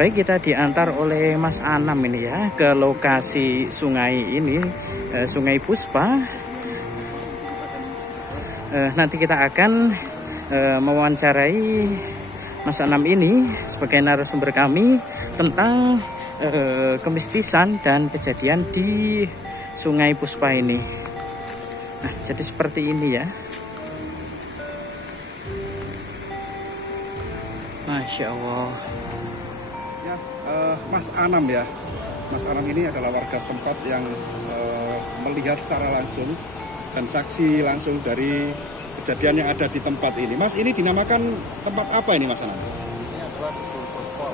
Baik, kita diantar oleh Mas Anam ini ya ke lokasi sungai ini, Sungai Puspa. Nanti kita akan mewawancarai Mas Anam ini sebagai narasumber kami tentang kemistisan dan kejadian di Sungai Puspa ini. Nah, jadi seperti ini ya. Masya Allah. Ya, Mas Anam ya. Mas Anam ini adalah warga setempat yang melihat secara langsung dan saksi langsung dari kejadian yang ada di tempat ini. Mas, ini dinamakan tempat apa ini, Mas Anam? Ini adalah Gedung Puspa.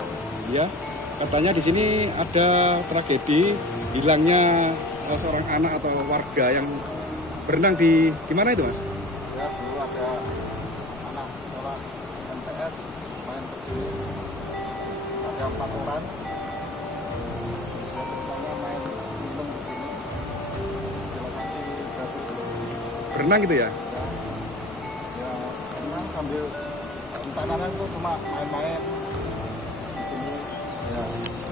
Ya, katanya di sini ada tragedi hilangnya seorang anak atau warga yang berenang di mana itu, Mas? Ya, dulu ada anak sekolah MTS main ke sini. Ada 4 orang. Dia ceritanya main minum di sini. Di lokasi batu. Berenang gitu ya? Ya, renang sambil rencananya itu cuma main-main di sini. Ya,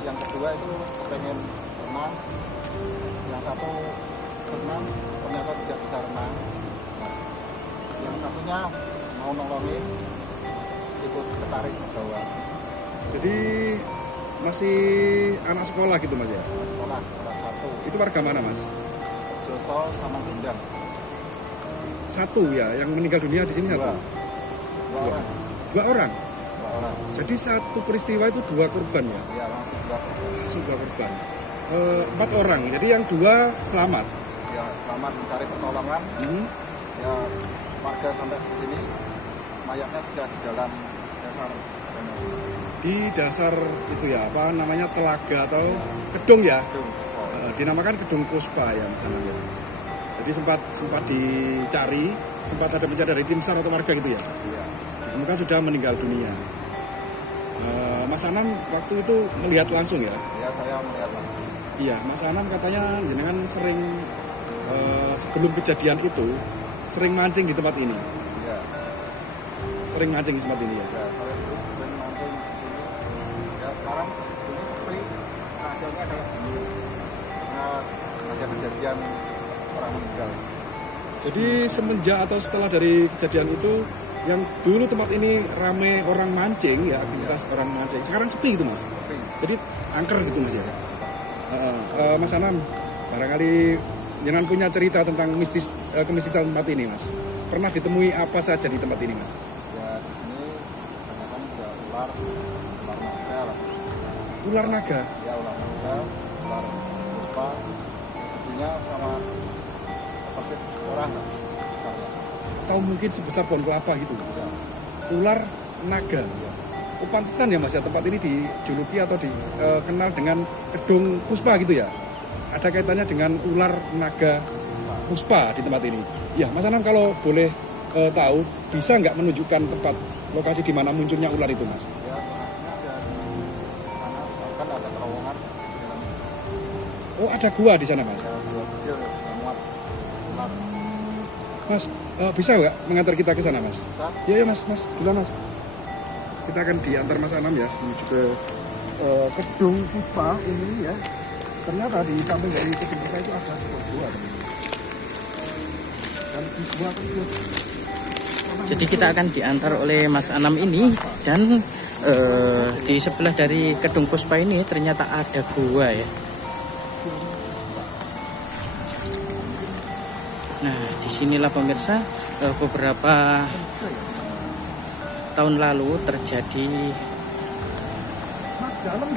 yang kedua itu pengen renang. Yang satu renang ternyata tidak bisa renang. Nah, yang satunya mau nolongin, ikut ketarik ke bawah. Jadi masih anak sekolah gitu, Mas ya? Sekolah kelas 1. Itu warga mana, Mas? Joso sama Gendang. Satu ya, yang meninggal dunia di sini satu. Dua orang. Dua orang. Dua orang. Jadi satu peristiwa itu 2 korban ya? Iya, langsung 2 dua. korban. 4 orang. Jadi yang 2 selamat. Ya, selamat mencari pertolongan. Ya, warga sampai ke sini, mayatnya sudah di dalam dasar danau. Di dasar itu ya, apa namanya, telaga atau gedung ya? Gedung. Dinamakan Gedung Puspa ya, Mas Anam ya. Jadi sempat dicari, sempat ada pencarian dari tim SAR atau warga gitu ya. Iya. Ditemukan sudah meninggal dunia. Mas Anam waktu itu melihat langsung ya? Ya, saya melihat langsung. Iya, Mas Anam katanya jenengan sering sebelum kejadian itu sering mancing di tempat ini. Iya. Sering mancing di tempat ini ya. Ya, saya dulu sering mancing di sini. Ya, sekarang ini sepi. Keadaannya adalah gini. Karena ada kejadian orang meninggal. Jadi semenjak atau setelah dari kejadian itu, yang dulu tempat ini ramai orang mancing ya, aktivitas orang mancing. Sekarang sepi gitu, Mas. Sepi. Jadi angker gitu, Mas ya. Mas Anam, barangkali jangan punya cerita tentang kemistisan tempat ini, Mas. Pernah ditemui apa saja di tempat ini, Mas? Ya, di sini kebanyakan juga ular naga lah. Ular naga. Ya, ular naga, ular puspa. Tentunya sama seperti orang lah besarnya. Atau mungkin sebesar pohon kelapa gitu. Ya, Ular naga. Oh, pantesan ya, Mas ya, tempat ini dijuluki atau dikenal dengan Gedung Puspa gitu ya. Ada kaitannya dengan ular naga Puspa di tempat ini. Ya, Mas Anam kalau boleh tahu, bisa nggak menunjukkan tempat lokasi di mana munculnya ular itu, Mas? ya sebenarnya ada di sana kan ada terowongan di dalam. Oh, ada gua di sana, Mas. Ya, gua kecil yang muat ular. Mas, bisa nggak mengantar kita ke sana, Mas? Bisa? Ya, ya, Mas, duluan, Mas. Kita akan diantar Mas Anam ya menuju ke Gedung Puspa ini ya. Ternyata di samping dari gedung kita itu ada sebuah gua. Dan di gua tersebut, Jadi kita akan diantar oleh Mas Anam ini dan di sebelah dari Gedung Puspa ini ternyata ada gua ya. Nah, disinilah pemirsa beberapa tahun lalu terjadi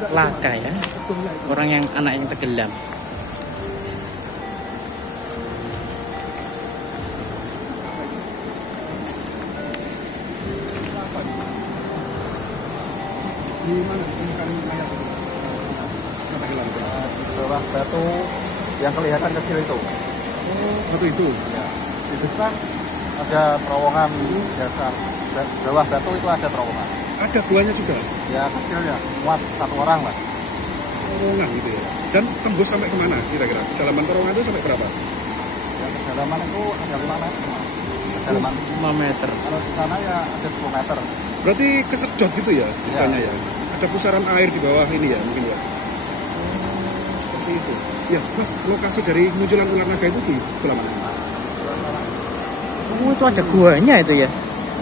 laka ya, anak yang tenggelam. di mana ditemukan mayat itu? Di bawah batu yang kelihatan kecil itu. Oh, batu itu. Ya, di depan ada terowongan dasar. Bawah batu itu ada terowongan. Ada guanya juga. Ya, kecil ya, muat 1 orang lah. Terowongan gitu ya. Dan tembus sampai kemana kira-kira? Kedalaman terowongan itu sampai berapa? Ya, kedalaman itu ada 5 meter. Kedalaman 5 meter. kalau di sana ya ada 10 meter. Berarti kesedot gitu ya ceritanya ya? ada pusaran air di bawah ini ya mungkin ya. Seperti itu. Ya, Mas, lokasi dari munculan ular naga itu di sebelah mana? Oh, itu ada guanya itu ya.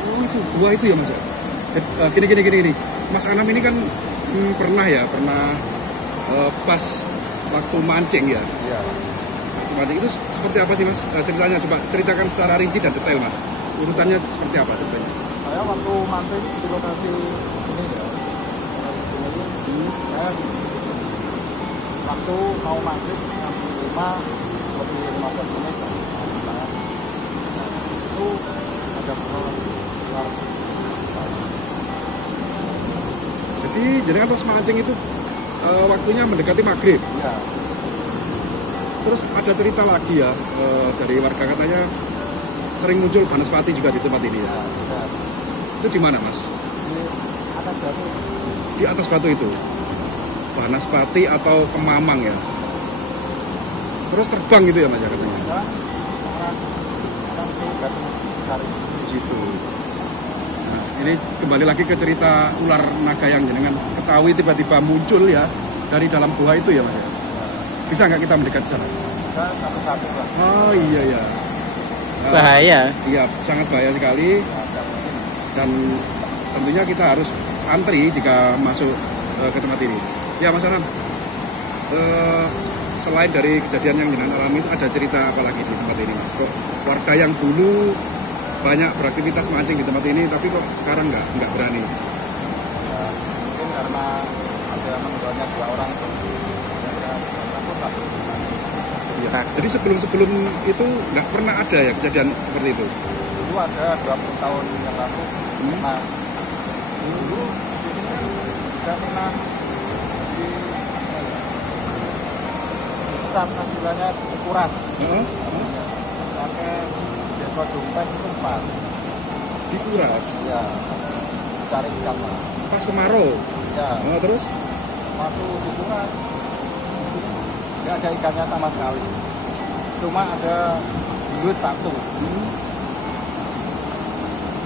Oh, itu gua itu ya Mas ya. Gini. Mas Anam ini kan pernah pas waktu mancing ya. Iya. Mancing itu seperti apa sih Mas? Ceritanya coba ceritakan secara rinci dan detail Mas. Urutannya seperti apa ceritanya? Saya waktu mancing di lokasi ini ya. Saya waktu mau mancing jam 5 lebih 15 menit itu ada ular. Jadi jenengan pas mancing itu waktunya mendekati maghrib. Iya. Terus ada cerita lagi ya dari warga katanya sering muncul banaspati juga di tempat ini ya. Ya. Itu di mana Mas? Di atas batu. Di atas batu itu. Banaspati atau kemamang ya. Terus terbang gitu ya Mas ya katanya. Ya, orang di batu besar Di situ. Nah, ini kembali lagi ke cerita ular naga yang jenengan ketahui tiba-tiba muncul ya dari dalam gua itu ya Mas ya. Bisa nggak kita mendekat ke sana? Ada satu-satu lah. Oh iya ya. Bahaya. Iya, sangat bahaya sekali. Dan tentunya kita harus antri jika masuk ke tempat ini. Ya Mas Anam, selain dari kejadian yang jenengan alami itu ada cerita apa lagi di tempat ini Mas? Kok warga yang dulu banyak beraktivitas mancing di tempat ini tapi kok sekarang nggak berani? Ya, mungkin karena ada meninggalnya 2 orang Ya. Jadi sebelum itu nggak pernah ada ya kejadian seperti itu? dulu ada 20 tahun yang lalu. Nah, dulu kita pernah di besar tampilannya ukuran pakai desa dompet itu 4 Dikuras ya, cari ikan lah. pas kemarau. Ya, Terus waktu dikuras nggak ada ikannya sama sekali, cuma ada bulu 1.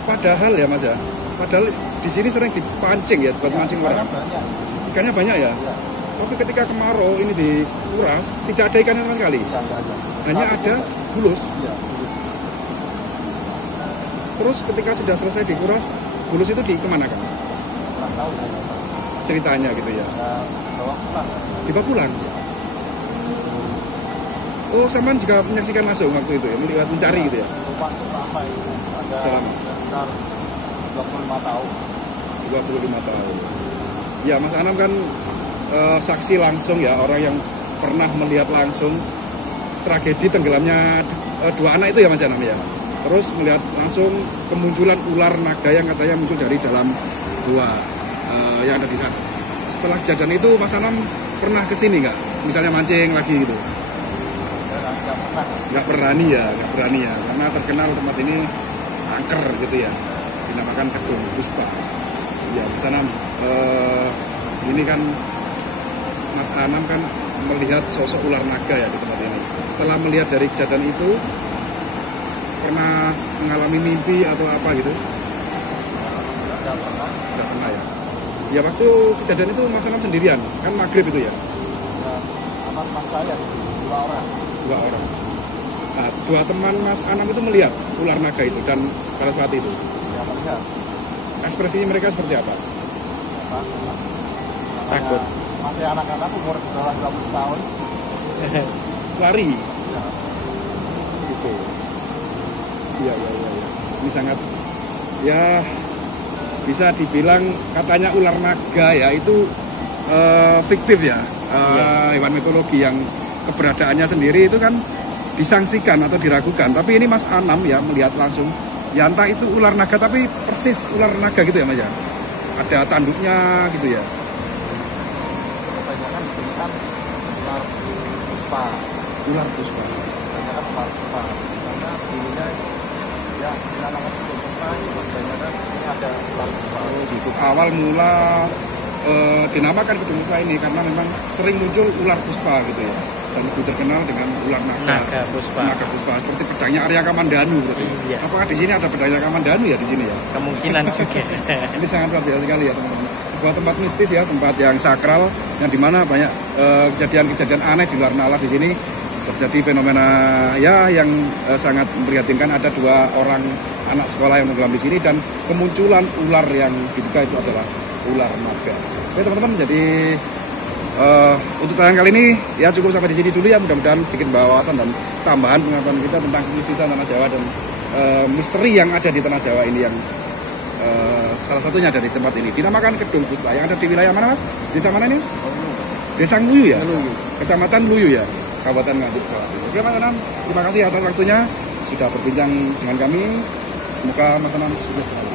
padahal ya Mas ya, padahal di sini sering dipancing ya buat mancing orang. Banyak. Ikannya banyak ya. Ya, Tapi ketika kemarau ini dikuras tidak ada ikannya sama sekali. ya, nggak ada. Hanya ada bulus. Ya, Terus ketika sudah selesai dikuras, bulus itu dikemanakan? kurang tahu ya. Ceritanya gitu ya. Ya, bawa pulang. Dibawa pulang. Oh, Saman juga menyaksikan langsung waktu itu ya, melihat mencari gitu ya. Lupa apa itu. Ada Sudah lama? sekitar 25 tahun. 25 tahun. Ya, Mas Anam kan saksi langsung ya, orang yang pernah melihat langsung tragedi tenggelamnya 2 anak itu ya Mas Anam ya. Terus melihat langsung kemunculan ular naga yang katanya muncul dari dalam gua yang ada di sana. Setelah kejadian itu Mas Anam pernah kesini nggak? Misalnya mancing lagi gitu? Nggak berani ya, karena terkenal tempat ini angker gitu ya, dinamakan Kedung Puspa. Ya Mas Anam, ini kan Mas Anam kan melihat sosok ular naga ya di tempat ini. Setelah melihat dari kejadian itu, pernah mengalami mimpi atau apa gitu? Nggak pernah. Nggak pernah ya. Ya waktu kejadian itu Mas Anam sendirian, kan maghrib itu ya? Ya, sama teman saya 2 orang. 2 orang. Nah, 2 teman Mas Anam itu melihat ular naga itu dan banaspati itu. Ya, melihat. Ekspresinya mereka seperti apa? Apa? Takut. Masih anak-anak umur di bawah 20 tahun. Lari. Ya, Gitu. Iya. Ini sangat ya bisa dibilang katanya ular naga ya itu fiktif ya. Hewan mitologi yang keberadaannya sendiri itu kan disangsikan atau diragukan. Tapi ini Mas Anam ya melihat langsung. Ya entah itu ular naga tapi persis ular naga gitu ya Mas ya. Ada tanduknya gitu ya. kebanyakan di sini kan ular puspa. Ular puspa. Kebanyakan ular puspa. Karena dulunya ya dinamakan puspa itu kebanyakan ini ada ular puspa. Gitu. Awal mula dinamakan Kedung Puspa ini karena memang sering muncul ular puspa gitu ya. Dan lebih terkenal dengan ular naga. Naga Puspa. Naga puspa seperti pedangnya Arya Kamandanu berarti. Iya. Apakah di sini ada pedangnya Kamandanu ya di sini ya? Kemungkinan juga. Ini sangat luar biasa sekali ya teman-teman. sebuah tempat mistis ya, tempat yang sakral, yang dimana banyak kejadian-kejadian aneh di luar nalar di sini. Terjadi fenomena ya yang sangat memprihatinkan. Ada 2 orang anak sekolah yang menggelam di sini dan kemunculan ular yang diduga itu adalah ular naga. Oke teman-teman, jadi untuk tayangan kali ini ya cukup sampai di sini dulu ya. Mudah-mudahan sedikit wawasan dan tambahan pengetahuan kita tentang kemistisan tanah Jawa dan misteri yang ada di tanah Jawa ini, yang salah satunya ada di tempat ini, dinamakan Kedung Puspa, yang ada di wilayah mana Mas? Desa mana ini Mas? Desa Nguyu ya? Kecamatan Luyu ya, Kabupaten Nganjuk, Jawa Timur. Oke Mas Anam, terima kasih atas waktunya sudah berbincang dengan kami. Semoga Mas Anam sukses selalu.